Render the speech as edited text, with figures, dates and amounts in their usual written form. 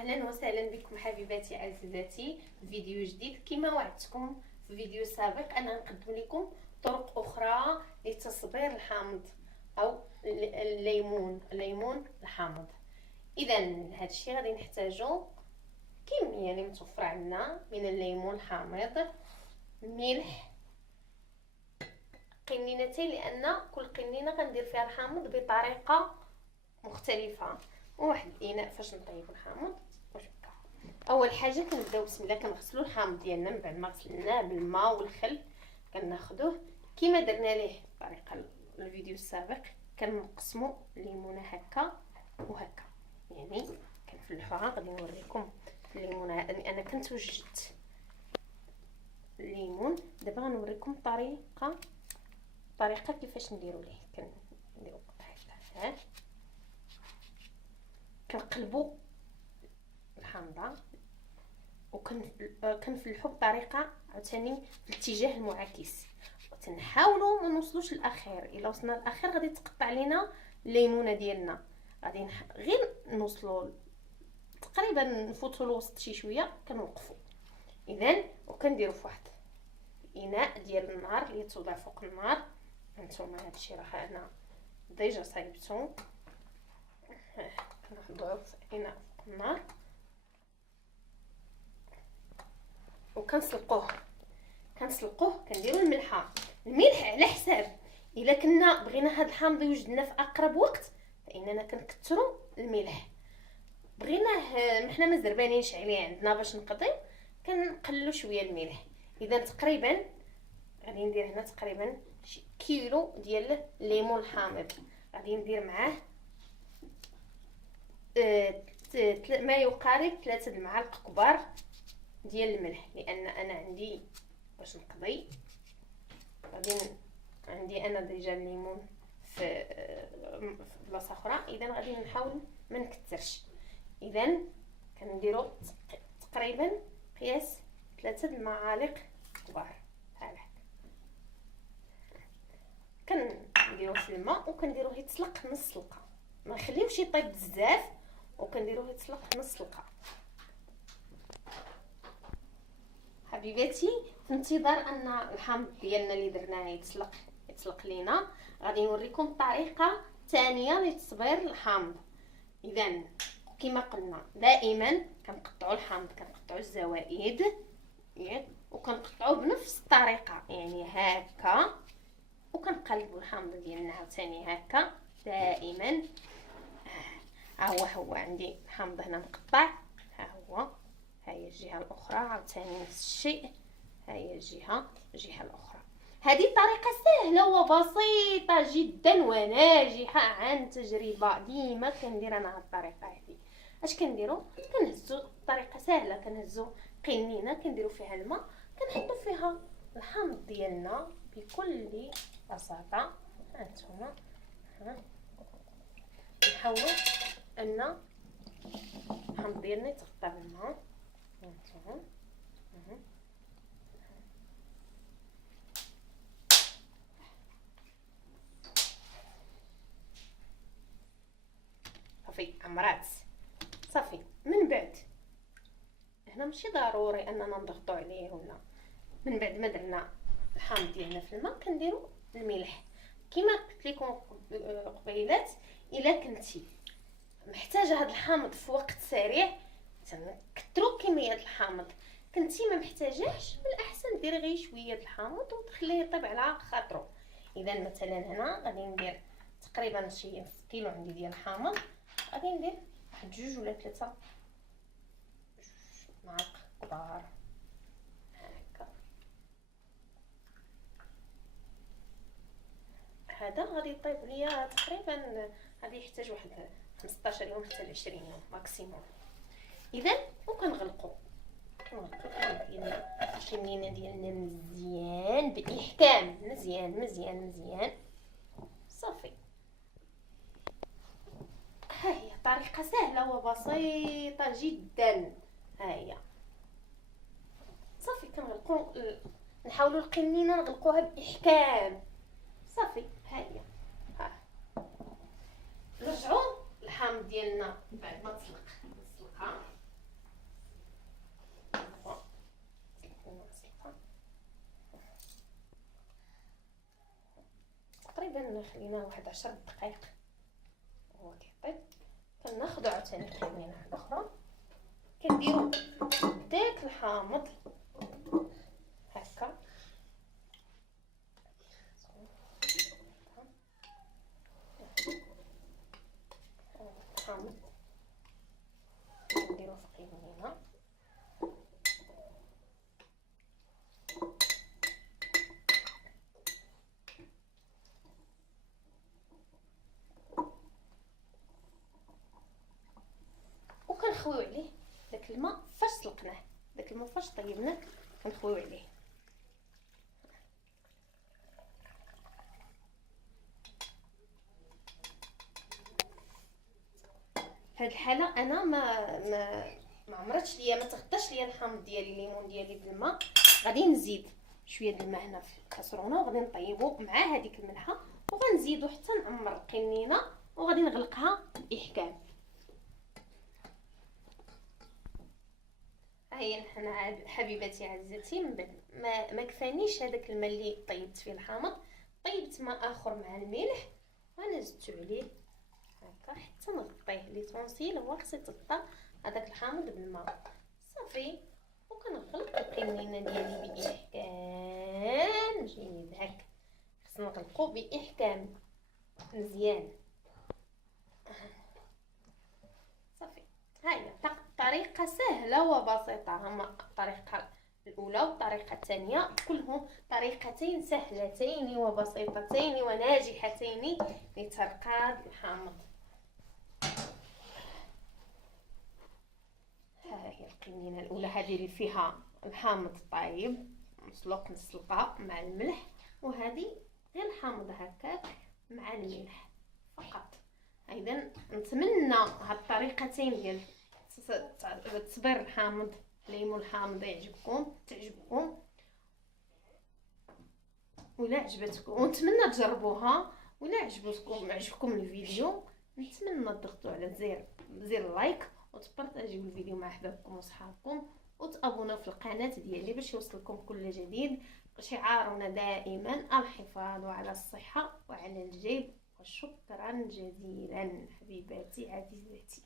اهلا وسهلا بكم حبيباتي عزيزاتي في فيديو جديد. كما وعدتكم في فيديو سابق انا نقدم لكم طرق اخرى لتصبير الحامض او الليمون الحامض. اذا هذا الشيء غادي نحتاجو كميه اللي متوفره عندنا من الليمون الحامض، ملح، قنينتين لان كل قنينه كندير فيها الحامض بطريقه مختلفه، وواحد الاناء فاش نطيب الحامض. اول حاجه كنبداو بسم الله كنغسلوا الحامض ديالنا. من بعد ما غسلناه بالماء والخل كناخذوه كما درنا ليه بطريقه الفيديو السابق، كنقسموا الليمونه هكا وهكا، يعني كنفلحوها. غادي نوريكم الليمونه. انا كنت وجدت الليمون، دابا غنوريكم طريقه كيفاش نديروا ليه. كنديروا هكا، كنقلبوا الحامضه وكنفلحوا بطريقه عاوتاني في الاتجاه المعاكس، وتنحاولوا ما نوصلوش للاخير. الا وصلنا للاخير غادي تقطع لينا الليمونه ديالنا، غادي غير نوصلوا تقريبا نفوتوا الوسط شي شويه كنوقفوا. اذا وكنديروا في واحد الاناء ديال النار اللي توضع فوق النار. هانتوما هادشي راه انا ديجا صايبتو، كنوضعوه في اناء فوق النار وكنسلقوه كنديروا الملح على حساب. الا كنا بغينا هاد الحامض يوجدنا في اقرب وقت فاننا كنكثروا الملح. بغيناه حنا ما زربانينش عليه عندنا باش نقضي كنقللوا شويه الملح. اذا تقريبا غادي ندير هنا تقريبا شي كيلو ديال الليمون الحامض. غادي ندير معاه ما يقارب 3 المعالق كبار ديال الملح، لان انا عندي باش نقضي غادي عندي انا ديجا الليمون في بلاصه اخرى. اذا غادي نحاول ما نكثرش. اذا كنديروا تقريبا قياس 3 المعالق كبار بحال هكا. كنديروه في الماء وكنديروه يتسلق نص سلقه، ما نخليوش يطيب بزاف، وكنديروه يتسلق نص سلقه. حبيباتي في انتظار ان الحامض ديالنا اللي درناه يتسلق لينا، غادي نوريكم طريقه ثانيه لتصبير الحامض. اذا كما قلنا دائما كنقطعوا الحامض، كنقطعوا الزوائد وكنقطعوه بنفس الطريقه، يعني هكا، وكنقلبوا الحامض ديالنا عاوتاني هكا دائما. هو عندي الحامض هنا مقطع، ها هو، هاهي الجهه الاخرى عاوتاني نفس الشيء، هاهي الجهه الاخرى. هذه طريقه سهله وبسيطه جدا وناجحه عن تجربه. ديما كندير انا هاد الطريقه هذه. اش كنديروا؟ كنهزوا طريقه سهله، كنهزوا قنينه كنديروا فيها الماء، كنحطوا فيها الحامض ديالنا بكل بساطه. هانتوما نحاولوا ان الحامض ديالنا يتغطى بالماء. هانتوما صافي عمرات صافي. من بعد هنا ماشي ضروري اننا نضغطوا عليه ولا. من بعد ما درنا الحامض ديالنا في الماء كنديروا الملح. كما قلت لكم قبيلات، الا كنتي محتاجه هذا الحامض في وقت سريع تنكثروا كميه الحامض. كنتي ما محتاجاش من الاحسن ديري غير شويه الحامض وتخليه يطيب على خاطرو. اذا مثلا هنا غادي ندير تقريبا شي نص كيلو عندي ديال الحامض، غادي ندير واحد 2 ولا 3 معالق كبار هكا. هذا غادي يطيب ليا تقريبا، غادي يحتاج واحد 15 يوم حتى 20 يوم ماكسيموم. اذا وكنغلقوا الكمينه ديالنا مزيان باحكام، مزيان صافي. ها هي طريقه سهله وبسيطه جدا. ها هي صافي. كنغلقوا، نحاولوا القنينه نغلقوها باحكام صافي. ها هي نرجعوا الحامض ديالنا بعد ما تسلقها تقريبا خليناه واحد 10 دقائق هو كيطيب. كناخدو عاوتاني كمينه واحده اخرى كنديرو داك الحامض هكا الحامض نديرو في قيمينه وكنخويو عليه داك الماء فاش سلقناه، داك الماء فاش طيبناه كنخويو عليه. في هاد الحاله انا ما عمرتش ليا ما تغطاش ليا الحامض ديالي الليمون ديالي بالماء، غادي نزيد شويه د الماء هنا في الكاسرونه وغادي نطيبو مع هذيك الملحه وغنزيدو حتى نعمر القنينه وغادي نغلقها باحكام. هيا حنا حبيباتي عزيزتي، من بعد ما كفانيش هذاك الماء اللي طيبت فيه الحامض، طيبت ماء اخر مع الملح وانا زدت عليه هكا حتى نغطيه. ليسونسيل هو خصو يتغطى هذاك الحامض بالماء صافي. وكنغلق القنينه ديالي باحكام جيد هكا، خصنا نغلقو باحكام مزيان صافي. هاهي طريقه سهله وبسيطه، هما الطريقه الاولى والطريقه الثانيه كلهم طريقتين سهلتين وبسيطتين وناجحتين لترقاد الحامض. ها هي القنينه الاولى هذه اللي فيها الحامض طايب مسلوق نسلقه مع الملح، وهذه غير الحامض هكاك مع الملح فقط. اذا نتمنى هاد الطريقتين ديال تصبير الحامض الليمون الحامض تعجبكم ولا عجبتكم، ونتمنى تجربوها. ولا عجبكم الفيديو نتمنى تضغطوا على زر اللايك وتبارطاجيو الفيديو مع احبابكم وصحابكم وتابوناو في القناه ديالي باش يوصلكم كل جديد. شعارنا دائما الحفاظ على الصحه وعلى الجيب. وشكرا جزيلا حبيباتي عزيزاتي.